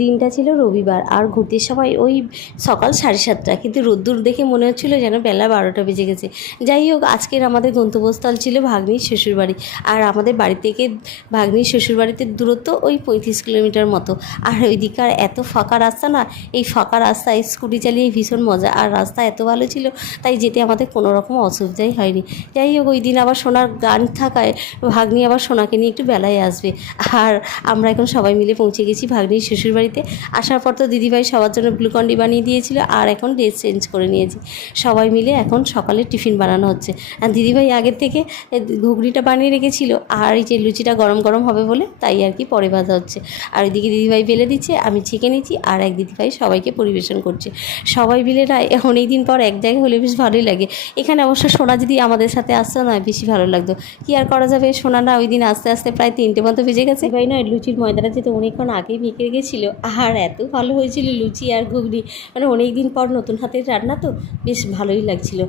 দিনটা ছিল রবিবার আর ঘুরতে সময় ওই সকাল 7:30, কিন্তু রোদ্দুর দেখে মনে হচ্ছিলো যেন বেলা 12টা বেজে গেছে। যাই হোক, আজকের আমাদের গন্তব্যস্থল ছিল ভাগ্নির শ্বশুরবাড়ি। আর আমাদের বাড়ি থেকে ভাগ্নির শ্বশুরবাড়িতে দূরত্ব ওই 35 কিলোমিটার মতো। আর ওইদিকার এত ফাঁকা রাস্তা না, এই ফাঁকা রাস্তায় স্কুটি চালিয়ে ভীষণ মজা। আর রাস্তা এত ভালো ছিল, তাই যেতে আমাদের কোনো রকম অসুবিধাই হয়নি। যাই হোক, ওই দিন আবার সোনার গান থাকায় ভাগ্নি আবার সোনাকে নিয়ে একটু বেলায় আসবে। আর আমরা এখন সবাই মিলে পৌঁছে গেছি ভাগ্নির শ্বশুরবাড়িতে। আসার পর তো দিদিভাই সবার জন্য গ্লুকন্ডি বানিয়ে দিয়েছিল, আর এখন ড্রেস চেঞ্জ করে নিয়েছি। সবাই মিলে এখন সকালে টিফিন বানানো হচ্ছে। আর দিদিভাই আগের থেকে ঘুগনিটা বানিয়ে রেখেছিল, আর এই যে লুচিটা গরম গরম হবে বলে তাই আর কি পরে ভাজা হচ্ছে। আর ওইদিকে দিদিভাই বেলে দিচ্ছে, আমি ছেঁকে নিচ্ছি, আর এক দিদিভাই সবাইকে পরিবেশন করছে। সবাই মিলে না অনেক দিন পর এক জায়গায় হলে বেশ ভালোই লাগে। এখানে অবশ্য সোনা যদি আমাদের সাথে আসতো না, বেশি ভালো লাগতো। কি আর করা যাবে, সোনা না ওই দিন আস্তে আস্তে প্রায় 3টে মতো বেজে গেছে। ভাই না লুচির ময়দাটা যেতে অনেকক্ষণ আগেই মেখে গেছিলো, আর এত ভালো হয়েছিল লুচি আর ঘুগনি। মানে অনেক দিন পর নতুন হাতের রান্না তো বেশ ভালোই লাগছিল।